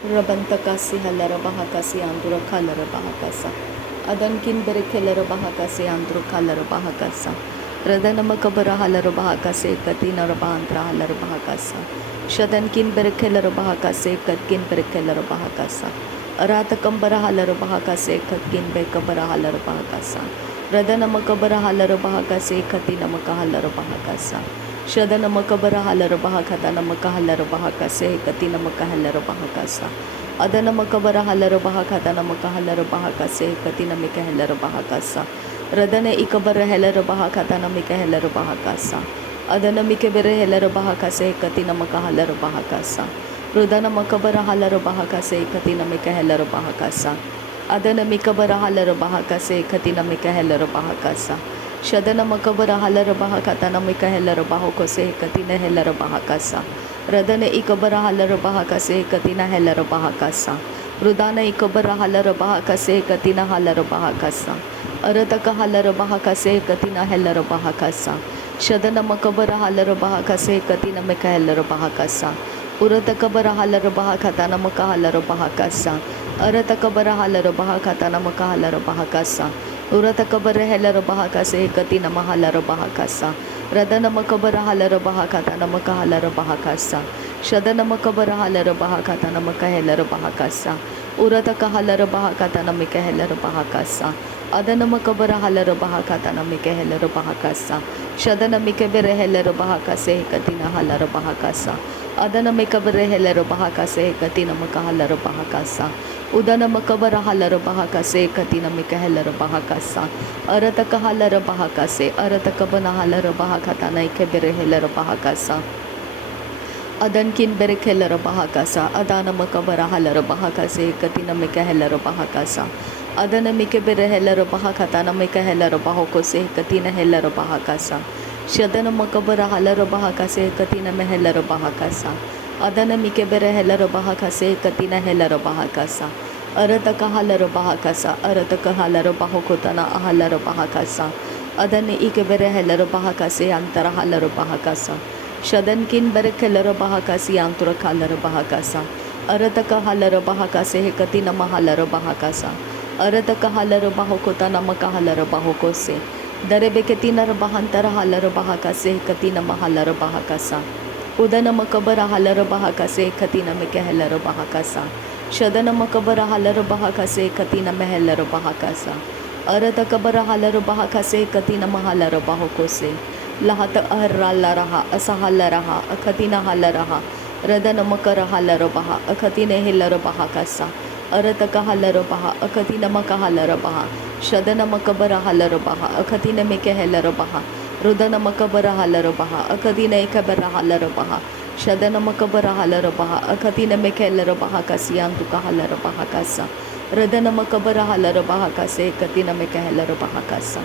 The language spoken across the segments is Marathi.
Rabantakasi halara bahakasi andura kalara bahakasa. Adankin berekelara bahakasi andura kalara bahakasa. Radanamakabara halara bahakase katina rabantra halara bahakasa. Shadankin berekelara bahakase katkin berekelara bahakasa. Aratakambara halara bahakase katkin bekabara halara bahakasa. Radanamakabara halara bahakase katina makahalara bahakasa. Shadanamakabara halara bahakatana makahalara bahakase katina makahalara bahakasa. Adanamakabara halara bahakatana makahalara bahakase katina mikahalara bahakasa. Radana ikabara helara bahakatana mikahalara bahakasa. Adana mikebere helara bahakase katina makahalara bahakasa. Rudana makabara halara bahakase katina mikahalara bahakasa. Adana mikabara halara bahakase katina mikahalara bahakasa. Shadana makabara halara bahakatana mikahalara bahokose katina helara bahakasa. Radana ikabara halara bahakase katina helara bahakasa. Rudana ikabara halara bahakase katina halara bahakasa. Arataka halara bahakase katina helara bahakasa. Shadana makabara halara bahakase katina mikahalara bahakasa. Uratakabara halara bahakatana makahalara bahakasa. Aratakabara halara bahakatana makahalara bahakasa. Uratakabara helara bahakase katina mahalara bahakasa. Radana makabara halara bahakatana makahalara bahakasa. Shadana makabara halara bahakatana makahalara bahakasa. Urataka halara bahakatana mikahalara bahakasa. Adana makabara halara bahakatana mikahalara bahakasa. Shadana mikabere helara bahakase katina halara bahakasa. Adana mikabere helara bahakase katina makahalara bahakasa. Udana makabara halara bahakase katina mikahalara bahakasa. Arataka halara bahakase. Aratakabana halara bahakatana ikebere helara bahakasa. Adankin berekelara bahakasa. Adana makabara halara bahakase katina mikahalara bahakasa. Adana mikebere helara bahakatana mikahalara bahokose katina helara bahakasa. Shadana makabara halara bahakase katina mehelara bahakasa. Adana mikebere helara bahakase katina helara bahakasa. Arataka halara bahakasa. Arataka halara bahokotana ahalara bahakasa. Adana ikebere helara bahakase antara halara bahakasa. Shadankin berekelara bahakasi antura kalara bahakasa. Arataka halara bahakase katina mahalara bahakasa. Arataka halara bahokotana makahalara bahokose. Darebeketina bahantara halara bahakase katina mahalara bahakasa. Udana makabara halara bahakase katina mekehalara bahakasa. Shadana makabara halara bahakase katina mehalara bahakasa. Aratakabara halara bahakase katina mahalara bahokose. Lahata aharala raha asahala raha akatina hala raha. Radana makara halara baha akatina hilara bahakasa. Arataka halara baha akatina makahalara baha. Shadana makabara halara baha akatina mekehalara baha. Rudana makabara halara baha akatina ikabara halara baha. Shadana makabara halara baha akatina mekehalara baha kasiyantuka halara baha kasa. Radana makabara halara baha kase katina mekehalara baha kasa.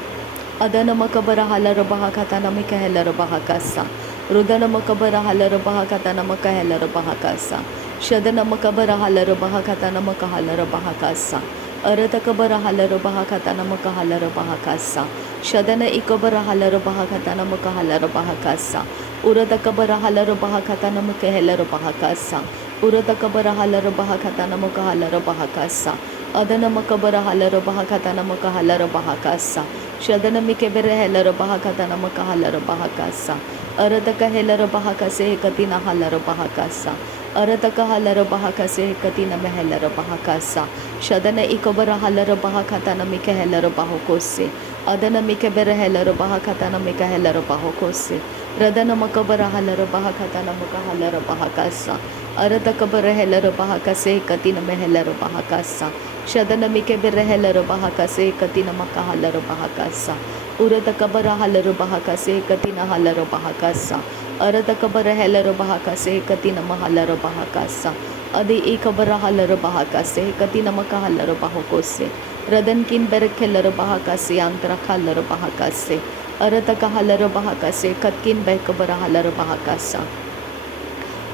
Adana makabara halara bahakatana mikahalara bahakasa. Rudana makabara halara bahakatana makahalara bahakasa. Shadana makabara halara bahakatana makahalara bahakasa. Aratakabara halara bahakatana makahalara bahakasa. Shadana ikabara halara bahakatana makahalara bahakasa. Uratakabara halara bahakatana makahalara bahakasa. Uratakabara halara bahakatana makahalara bahakasa. Adana makabara halara bahakatana makahalara bahakasa. Shadana mikebere helara bahakatana makahalara bahakasa. Arataka helara bahakase katina halara bahakasa. Arataka halara bahakase katina mehelara bahakasa. Shadana ikabara halara bahakatana mikahelara bahokose. Adana mikebere helara bahakatana mikahelara bahokose. Radana makabara halara bahakatana makahalara bahakasa. Aratakabara helara bahakase katina mehelara bahakasa. Shadana mikebere helara bahakase katina makahalara bahakasa. Uratakabara halara bahakase katina halara bahakasa. Aratakabara helara bahakase katina mahalara bahakasa. Adi ikabara halara bahakase katina makahalara bahokose. Radankin berekelara bahakase antara halara bahakase. Arataka halara bahakase katkin bekabara halara bahakasa.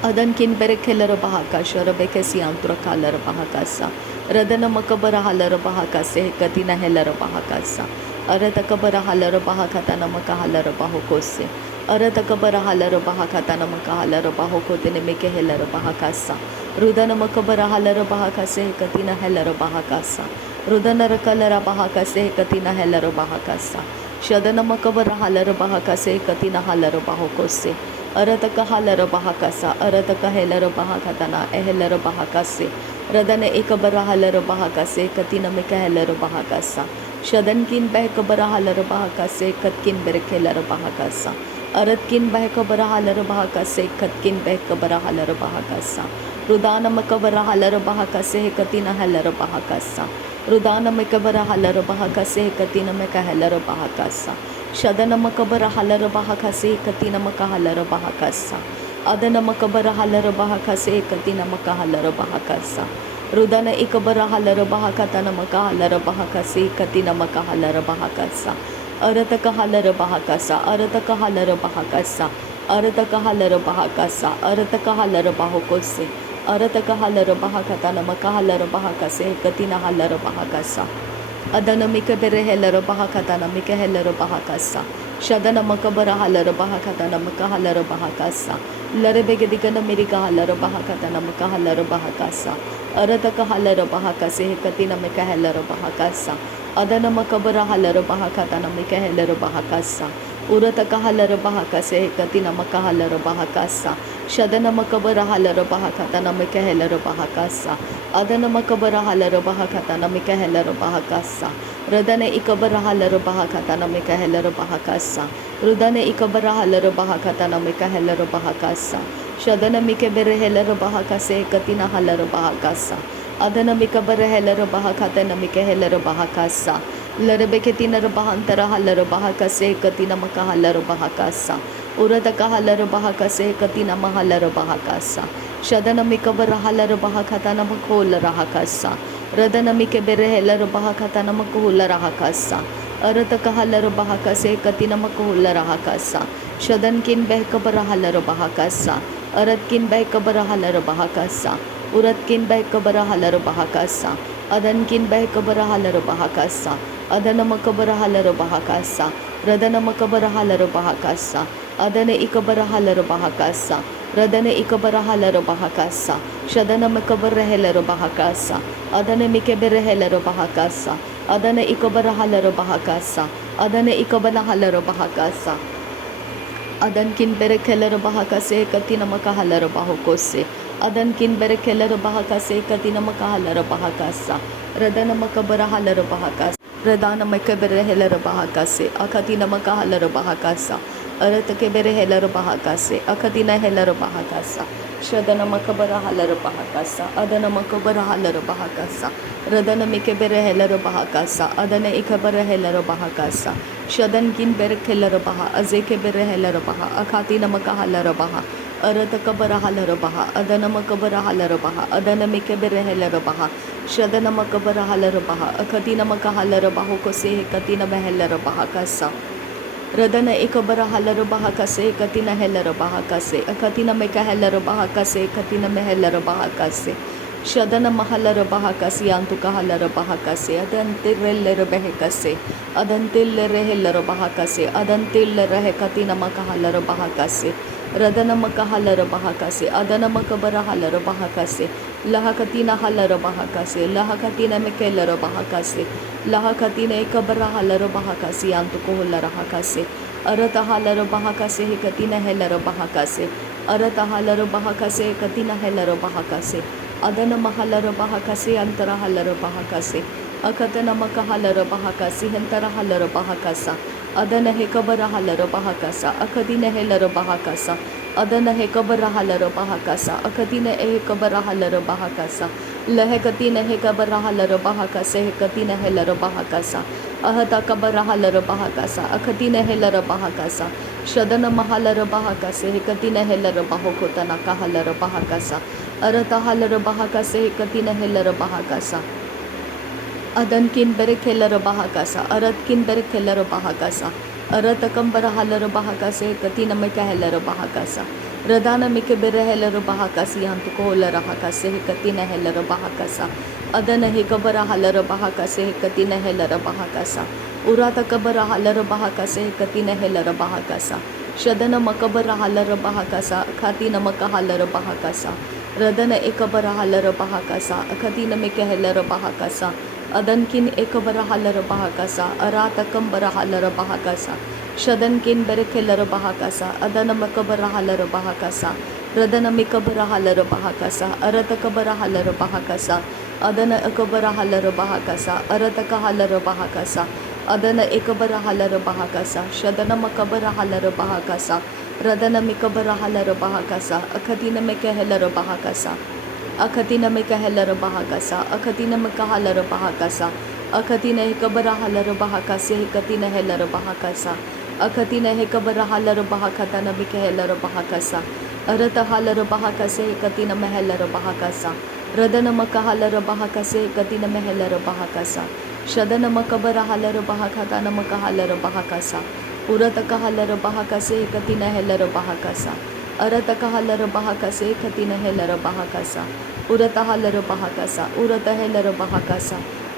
Adankin berekelara bahakasha rabekesi antura kalara bahakasa. Radana makabara halara bahakase katina helara bahakasa. Aratakabara halara bahakatana makahalara bahokose. Aratakabara halara bahakatana makahalara bahokotene mekehelara bahakasa. Rudana makabara halara bahakase katina helara bahakasa. Rudana rakalara bahakase katina helara bahakasa. Shadana makabara halara bahakase katina halara bahokose. Arataka halara bahakasa. Arataka helara bahakatana ehelara bahakase. Radana ekabara halara bahakase katina meka helara bahakasa. Shadankin behkabara halara bahakase katkin berekelara bahakasa. Aratkin behkabara halara bahakase katkin behkabara halara bahakasa. Rudana makabara halara bahakase katina halara bahakasa. Rudana makabara halara bahakase katina meka halara bahakasa. Shadana makabara halara bahakase katina maka halara bahakasa. Adana makabara halara bahakase katina maka halara bahakasa. Rudana ikabara halara bahakatana maka halara bahakase katina maka halara bahakasa. Arataka halara bahakasa. Arataka halara bahakasa. Arataka halara bahakasa. Arataka halara bahokose. Arataka halara bahakatana maka halara bahakase katina halara bahakasa. Adana mika bere helara bahakatana mika helara bahakasa. Shadana makabara halara bahakatana maka halara bahakasa. Lare begedigana mirika halara bahakatana maka halara bahakasa. Arataka halara bahakase katina mika helara bahakasa. Adana makabara halara bahakatana mika helara bahakasa. Urataka halara bahakase katina maka halara bahakasa. Shadana makabara halara bahakatana mika helara bahakasa. Adana makabara halara bahakatana mika helara bahakasa. Radana ikabara halara bahakatana mika helara bahakasa. Rudana ikabara halara bahakatana mika helara bahakasa. Shadana mika bere helara bahakase katina halara bahakasa. Adana mika bere helara bahakatana mika helara bahakasa. Larabeketina bahantara halara bahakase katina maka halara bahakasa. Uradaka halara bahakase katina mahalara bahakasa. Shadana mikabara halara bahakatana makola rahakasa. Radana mikebere helara bahakatana makola rahakasa. Arataka halara bahakase katina makola rahakasa. Shadankin behkabara halara bahakasa. Aratkin behkabara halara bahakasa. Uratkin behkabara halara bahakasa. Adankin behkabara halara bahakasa. Adana makabara halara bahakasa. Radana makabara halara bahakasa. Adana ikabara halara bahakasa. Radana ikabara halara bahakasa. Shadana makabara helara bahakasa. Adana mikebere helara bahakasa. Adana ikabara halara bahakasa. Adana ikabara halara bahakasa. Adankin bere kelara bahakase katina maka halara bahokose. Adankin bere kelara bahakase katina maka halara bahakasa. Radana makabara halara bahakasa. Radana makabere helara bahakase. Akatina maka halara bahakasa. Aratake bere helara bahakase. Akatina helara bahakasa. Shadana makabara halara bahakasa. Adana makabara halara bahakasa. Radana mikebere helara bahakasa. Adana ikabara helara bahakasa. Shadan kin bere helara baha. Azeke bere helara baha. Akatina maka halara baha. Arataka bara halara baha. Adana makabara halara baha. Adana mikebere helara baha. Shadana makabara halara baha. Akatina maka halara baho kose katina mehelara bahakasa. Radana ikabara halara bahakase katina helara bahakase. Akatina meka helara bahakase katina mehelara bahakase. Shadana mahalara bahakase antuka halara bahakase. Adantillera behekase. Adantillera helara bahakase. Adantillera hekatina maka halara bahakase. Radana maka halara bahakase. Adana makabara halara bahakase. Lahakatina halara bahakase. Lahakatina mekelara bahakase. Lahakatina ekabara halara bahakase antuko halara bahakase. Arata halara bahakase hekatina helara bahakase. Arata halara bahakase katina helara bahakase. Adana mahalara bahakase antara halara bahakase. Akatana maka halara bahakase hantara halara bahakasa. Adana hekabara halara bahakasa. Akadina helara bahakasa. Adana hekabara halara bahakasa. Akadina hekabara halara bahakasa. Lahekatina hekabara halara bahakasa. Hekatina helara bahakasa. Ahata kabara halara bahakasa. Akadina helara bahakasa. Shadana mahalara bahakase. Hekatina helara bahokotana kahalara bahakasa. Arata halara bahakase. Hekatina helara bahakasa. Adankin bere helara bahakasa. Aratkin bere helara bahakasa. Aratakam bara halara bahakase. Katina meka helara bahakasa. Radana meke bere helara bahakasi antuko holara bahakase. Katina helara bahakasa. Adana hekabara halara bahakase. Katina helara bahakasa. Urata kabara halara bahakase. Katina helara bahakasa. Shadana makabara halara bahakasa. Katina maka halara bahakasa. रदन एक बरहालर बहाकसा अखदीन में कहलर बहाकसा अदनकिन एक बरहालर बहाकसा अरातकम बरहालर बहाकसा शदनकिन बरखेलर बहाकसा अदन मकबरहालर बहाकसा रदन मिकबरहालर बहाकसा अरतकबरहालर बहाकसा अदन अकबरहालर बहाकसा अरतकहालर बहाकसा अदन एकबरहालर बहाकसा शदन मकबरहालर बहाकसा रदन मिकबरहालर बहाकसा अखदीन में कहलर बहाकसा अखतीन में कहलर बहाकसा अखतीन में कहलर बहाकसा अखतीन हेकबरहालर बहाकसे हेकतीन हेलर बहाकसा अखतीन हेकबरहालर बहाकतन में कहलर बहाकसा अरतहालर बहाकसे हेकतीन में हेलर बहाकसा रदन मकहालर बहाकसे हेकतीन में हेलर बहाकसा शदन मकबरहालर बहाकतन मकहालर बहाकसा उरत कहलर बहाकसे हेकतीन हेलर बहाकसा अरत कहलर बहाकसे हेकतीन हेलर बहाकसा उरत हालर बहाकसा उरत हेलर बहाकसा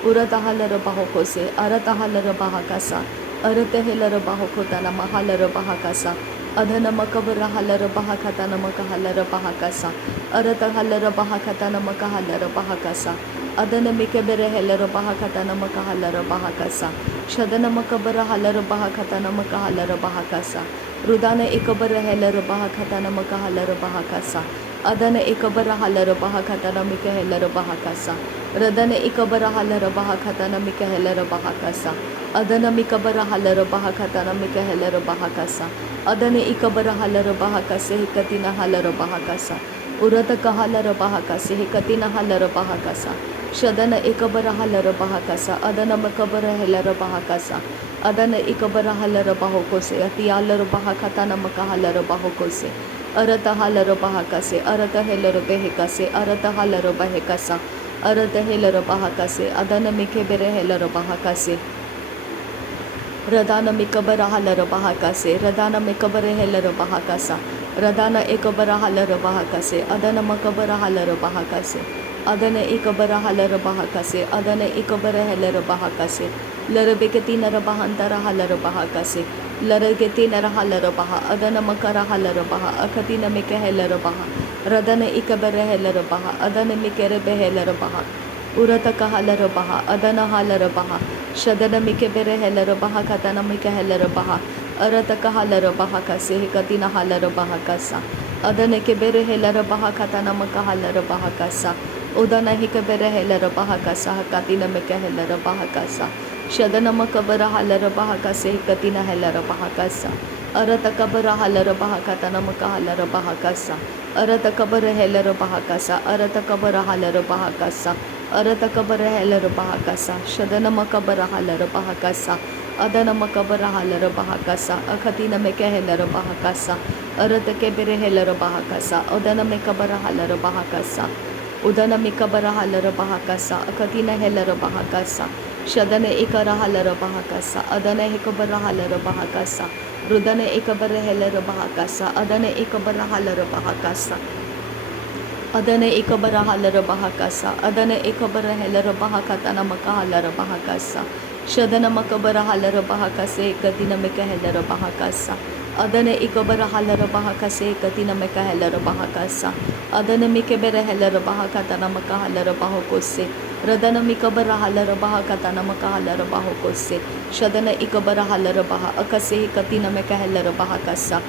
उरत हालर बहाकोसे अरत हालर बहाकसा अरत हेलर बहाकोताना महालर बहाकसा अधन मकबर हालर बहाकताना मकहालर बहाकसा अरत हालर बहाकताना मकहालर बहाकसा अदन मिकेबर हेलर बहाकताना मकहालर बहाकसा शदन मकबर हालर बहाकताना मकहालर बहाकसा रुदान एकबर हेलर बहाकताना मकहालर बहाकसा अदन एकबर हालर बहाकताना मिकहेलर बहाकसा रदन एकबर हालर बहाकताना मिकहेलर बहाकसा अदन मिकबर हालर बहाकताना मिकहेलर बहाकसा अदन एकबर हालर बहाकसे हेकतीन हालर बहाकसा उरत कहालर बहाकसे हेकतीन हालर बहाकसा शदन एकबर हालर बहाकसा अदन मकबर हेलर बहाकसा अदन एकबर हालर बहाकोसे अतियालर बहाकताना मकहालर बहाकोसे अरत हालर बहाकसे अरत हेलर बेहकसे अरत हालर बहेकसा अरत हेलर बहाकसे अदन मिकेबेरे हेलर बहाकसे रदान मिकबर हालर बहाकसे रदान मिकबर हेलर बहाकसा रदान एकबर हालर बहाकसे अदन मकबर हालर बहाकसे अदन एकबर हालर बहाकसे अदन एकबर हेलर बहाकसे लरबेकती नर बहांतर हालर बहाकसे लरगेती नर हालर बहा अदन मकर हालर बहा अखतीन मिके हेलर बहा रदन एकबर हेलर बहा अदन मिकेर बेहेलर बहा उरत कहालर बहा अदन हालर बहा शदन मिके बेरे हेलर बहा खतन मिके हेलर बहा अरत कहालर बहा कसे हेकतीन हालर बहा कसा अदन के बेरे हेलर बहा खतन मक हालर बहा कसा उदन हिक बेरे हेलर बहा कसा हकातीन मिके हेलर बहा कसा शदन मकबर हालर बहा कसे हेकतीन हेलर बहा कसा अरत कबर हालर बहा खतन मक हालर बहा कसा अरत कबर हेलर बहा कसा अरत कबर हालर बहा कसा अरत कबर हेलर बहा कसा शदन मकबर हालर बहा कसा अदन मकबर हालर बहा कसा अखतीन में कहलर बहा कसा अरत के बेरे हेलर बहा कसा उदन में कबर हालर बहा कसा उदन में कबर हालर बहा कसा अखतीन हेलर बहा कसा शदन एकर हालर बहा कसा अदन एकबर हालर बहा कसा रुदन एकबर हेलर बहा कसा अदन एकबर हालर बहा कसा अदन एकबर हालर बहा कसा अदन एकबर हेलर बहा खताना मक हालर बहा कसा शदन मकबर हालर बहा कसे एकतीन में कहलर बहा कसा अदन एकबर हालर बहा कसे एकतीन में कहलर बहा कसा अदन मिकेबर हेलर बहा खताना मक हालर बहा कोसे रदन मिकबर हालर बहा खताना मक हालर बहा कोसे शदन एकबर हालर बहा अकसे एकतीन में कहलर बहा कसा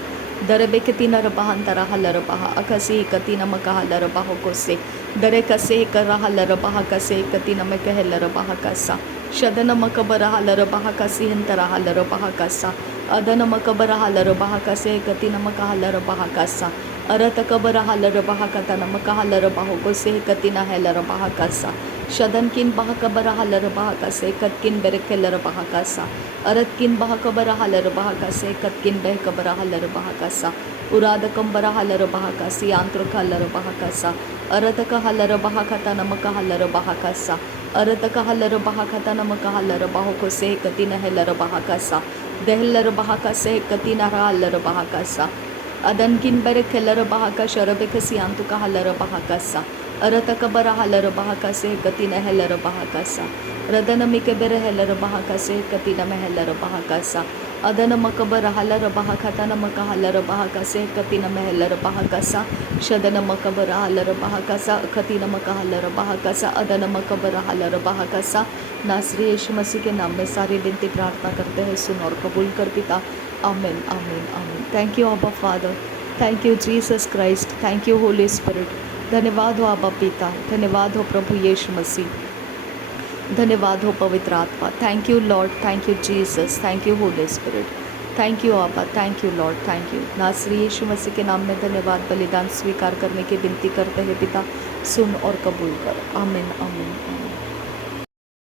दरबे के तीनर बहांतर हालर बहा अकसे एकतीन मक हालर बहा कोसे दरे कसे कर हालर बहा कसे एकतीन में कहलर बहा कसा शदन मकबर हालर बहा कसे हंतर हालर बहा कसा अदन मकबर हालर बहा कसे एकतीन मक हालर बहा कसा अरत कबर हालर बहा कतन मक हालर बहा कोसे एकतीन हेलर बहा कसा शदन किन बहा कबर हालर बहा कसे कतकिन बेरखेलर बहा कसा अरत किन बहा कबर हालर बहा कसे कतकिन बह कबर हालर बहा कसा उराद कंबर हालर बहा कसी आंत्र हालर बहा कसा अरत का हालर बहा खतन मक हालर बहा कसा अरत का हालर बहा खतन मक हालर बहा कोसे एकतीन हेलर बहा कसा दहलर बहा कसे एकतीन हालर बहा कसा अदन किन बेरखेलर बहा का शरबे कसी आंतु का हालर बहा कसा अरत कबर हालर बहा कसे एकतीन हेलर बहा कसा रदन मिके बेर हेलर बहा कसे एकतीन में हेलर बहा कसा अदन मकबर हलर बहा खतन मक हलर बहा कसे कतिन महलर बहा कसा शदन मकबर हलर बहा कसा कतिन मक हलर बहा कसा अदन मकबर हलर बहा कसा। नासरी यीशु मसीह के नाम में सारी विनती प्रार्थना करते हैं, सुन और कबूल कर पिता। आमीन आमीन आमीन। थैंक यू अब्बा father, thank you Jesus Christ, thank you Holy spirit. धन्यवाद हो अब्बा पिता, धन्यवाद हो प्रभु यीशु मसीह, धन्यवाद हो पवित्र आत्मा। Thank you Lord, thank you Jesus, thank you Holy Spirit, thank you अब्बा, thank you Lord, thank you. नासरी यीशु मसीह के नाम में धन्यवाद। बलिदान स्वीकार करने की विनती करते हैं पिता, सुन और कबूल कर। आमीन आमीन आमीन।